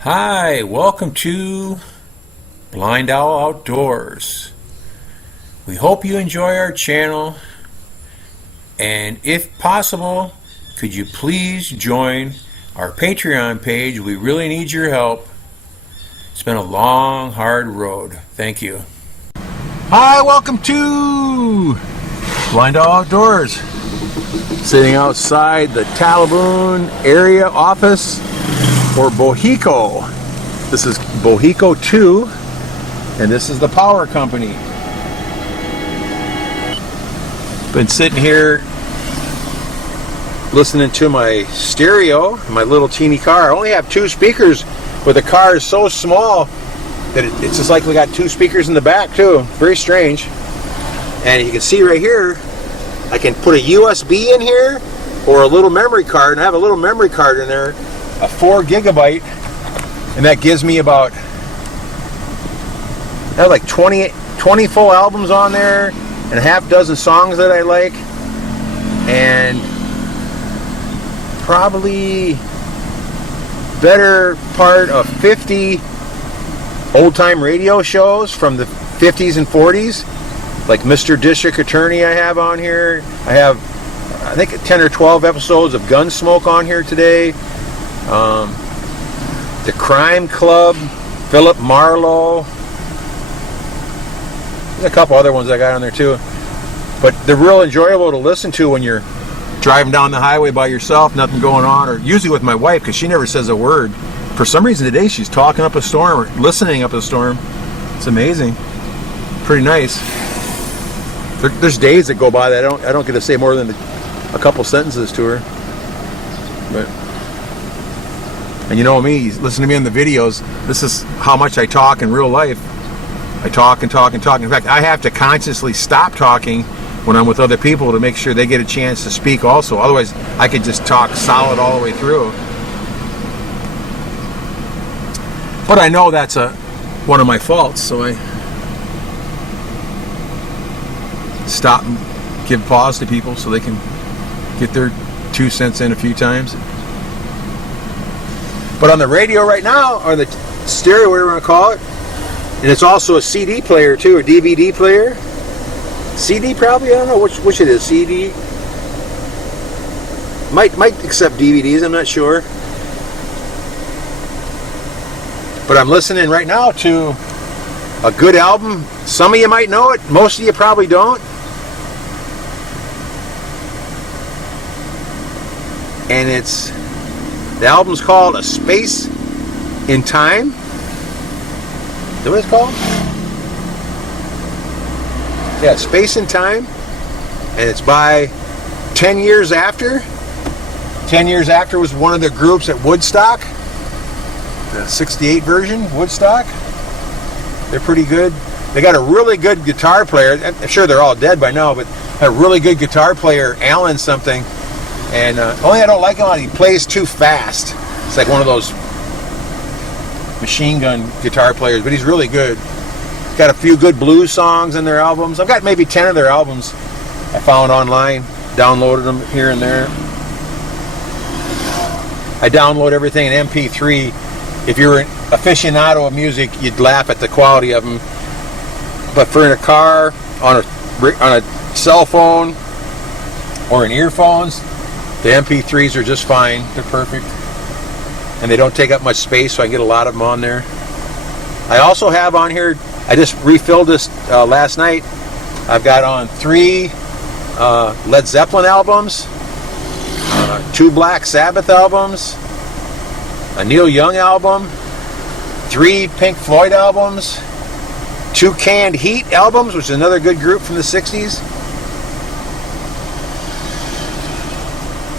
Hi, welcome to BlindOwl Outdoors. We hope you enjoy our channel, and if possible, could you please join our Patreon page? We really need your help. It's been a long, hard road. Thank you. Hi, welcome to BlindOwl Outdoors. Sitting outside the Talaboon area office for Bohico. This is Bohico 2, and this is the power company. Been sitting here listening to my stereo in my little teeny car. I only have 2 speakers, but the car is so small that it's just like we got 2 speakers in the back too. Very strange. And you can see right here, I can put a USB in here or a little memory card, and I have a little memory card in there, a 4 gigabyte, and that gives me about, I have like 20 full albums on there and a half dozen songs that I like, and probably better part of 50 old-time radio shows from the 50s and 40s, like Mr. District Attorney I have on here. I have, I think, 10 or 12 episodes of Gunsmoke on here today. The Crime Club, Philip Marlowe. There's a couple other ones I got on there too. But they're real enjoyable to listen to when you're driving down the highway by yourself, nothing going on, or usually with my wife, because she never says a word. For some reason today she's talking up a storm or listening up a storm. It's amazing. Pretty nice. There's days that go by that I don't get to say more than a couple sentences to her. But, and you know me, listen to me in the videos, this is how much I talk in real life. I talk and talk and talk. In fact, I have to consciously stop talking when I'm with other people to make sure they get a chance to speak also. Otherwise, I could just talk solid all the way through. But I know that's one of my faults, so I stop and give pause to people so they can get their 2 cents in a few times. But on the radio right now, or the stereo, whatever you want to call it, and it's also a CD player too, a DVD player. CD probably, I don't know which it is. CD might accept DVDs, I'm not sure. But I'm listening right now to a good album. Some of you might know it, most of you probably don't. And the album's called A Space in Time. Is that what it's called? Yeah, Space in Time. And it's by 10 Years After. 10 Years After was one of the groups at Woodstock. The 68 version, Woodstock. They're pretty good. They got a really good guitar player. I'm sure they're all dead by now, but a really good guitar player, Alan something. And only I don't like him, he plays too fast. It's like one of those machine gun guitar players, but he's really good. Got a few good blues songs in their albums. I've got maybe 10 of their albums I found online, downloaded them here and there. I download everything in MP3. If you're an aficionado of music, you'd laugh at the quality of them. But for in a car, on a cell phone, or in earphones, the MP3s are just fine. They're perfect. And they don't take up much space, so I get a lot of them on there. I also have on here, I just refilled this last night. I've got on 3 Led Zeppelin albums, 2 Black Sabbath albums, a Neil Young album, 3 Pink Floyd albums, 2 Canned Heat albums, which is another good group from the 60s.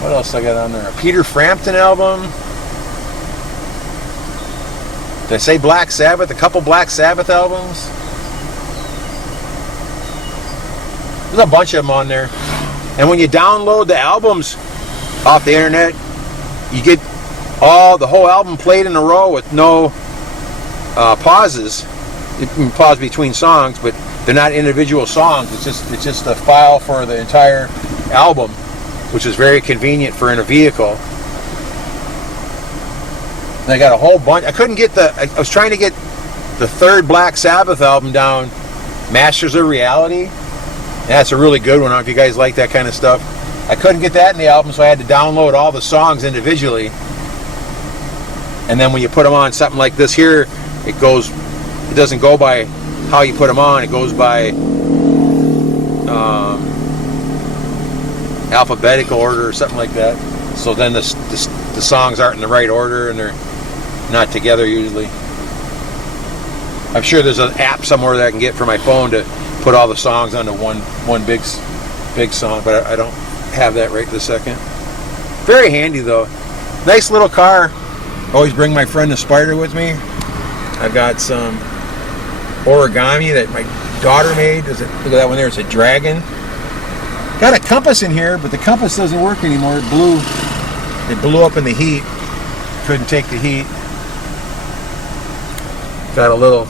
What else I got on there? A Peter Frampton album. Did I say Black Sabbath? A couple Black Sabbath albums. There's a bunch of them on there. And when you download the albums off the internet, you get the whole album played in a row with no pauses. You can pause between songs, but they're not individual songs. It's just a file for the entire album, which is very convenient for in a vehicle. And I got a whole bunch. I couldn't get I was trying to get the third Black Sabbath album down, Masters of Reality. And that's a really good one. I don't know if you guys like that kind of stuff. I couldn't get that in the album, so I had to download all the songs individually. And then when you put them on something like this here, it doesn't go by how you put them on. It goes by alphabetical order or something like that. So then the songs aren't in the right order and they're not together usually. I'm sure there's an app somewhere that I can get for my phone to put all the songs onto one big song, but I don't have that right this second. Very handy though. Nice little car. Always bring my friend the Spider with me. I've got some origami that my daughter made. Look at that one there. It's a dragon. Got a compass in here, but the compass doesn't work anymore. It blew up in the heat. Couldn't take the heat. Got a little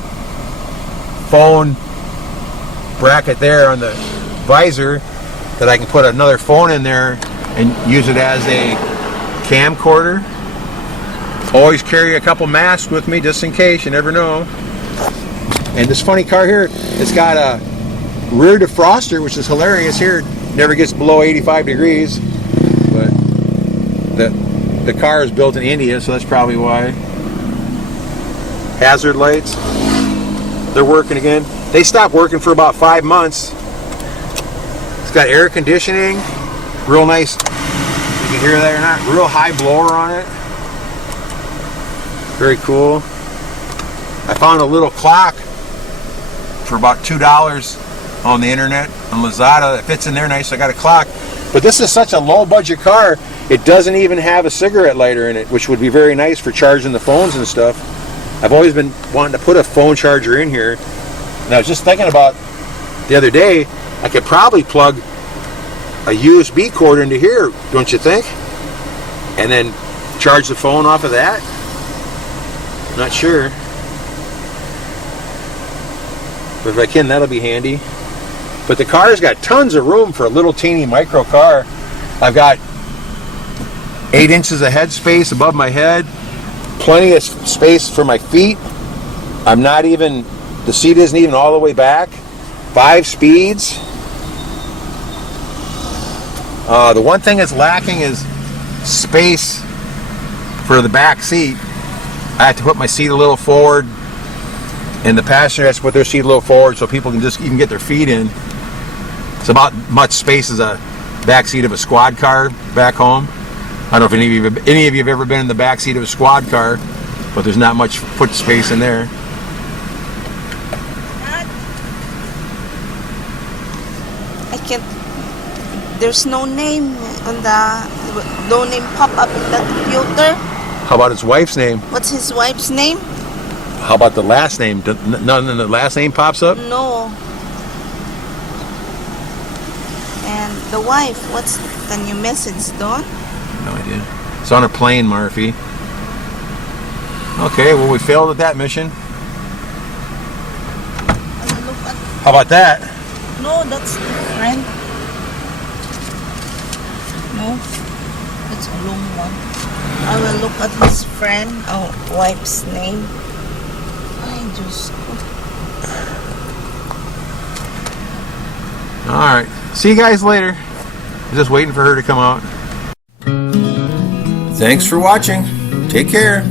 phone bracket there on the visor that I can put another phone in there and use it as a camcorder. Always carry a couple masks with me just in case, you never know. And this funny car here, it's got a rear defroster, which is hilarious here. Never gets below 85 degrees, but the car is built in India, so that's probably why. Hazard lights, they're working again. They stopped working for about 5 months. It's got air conditioning, real nice. You can hear that or not? Real high blower on it. Very cool. I found a little clock for about $2 on the internet on Lazada that fits in there nice. I got a clock, but this is such a low budget car. It doesn't even have a cigarette lighter in it, which would be very nice for charging the phones and stuff. I've always been wanting to put a phone charger in here, and I was just thinking about the other day, I could probably plug a USB cord into here, don't you think? And then charge the phone off of that? Not sure. But if I can, that'll be handy. But the car's got tons of room for a little teeny micro car. I've got 8 inches of head space above my head. Plenty of space for my feet. The seat isn't even all the way back. 5 speeds. The one thing that's lacking is space for the back seat. I have to put my seat a little forward, and the passenger has to put their seat a little forward so people can just even get their feet in. It's about much space as a back seat of a squad car back home. I don't know if any of you have ever been in the back seat of a squad car, but there's not much foot space in there. I can't. There's no name on no name pop up in the computer. How about his wife's name? What's his wife's name? How about the last name? None of the last name pops up? No. And the wife, can you message Dawn? No idea. It's on a plane, Marife. Okay, well we failed at that mission. How about that? No, that's different. No, it's a long one. I will look at his friend, wife's name. Alright, see you guys later. I'm just waiting for her to come out. Thanks for watching. Take care.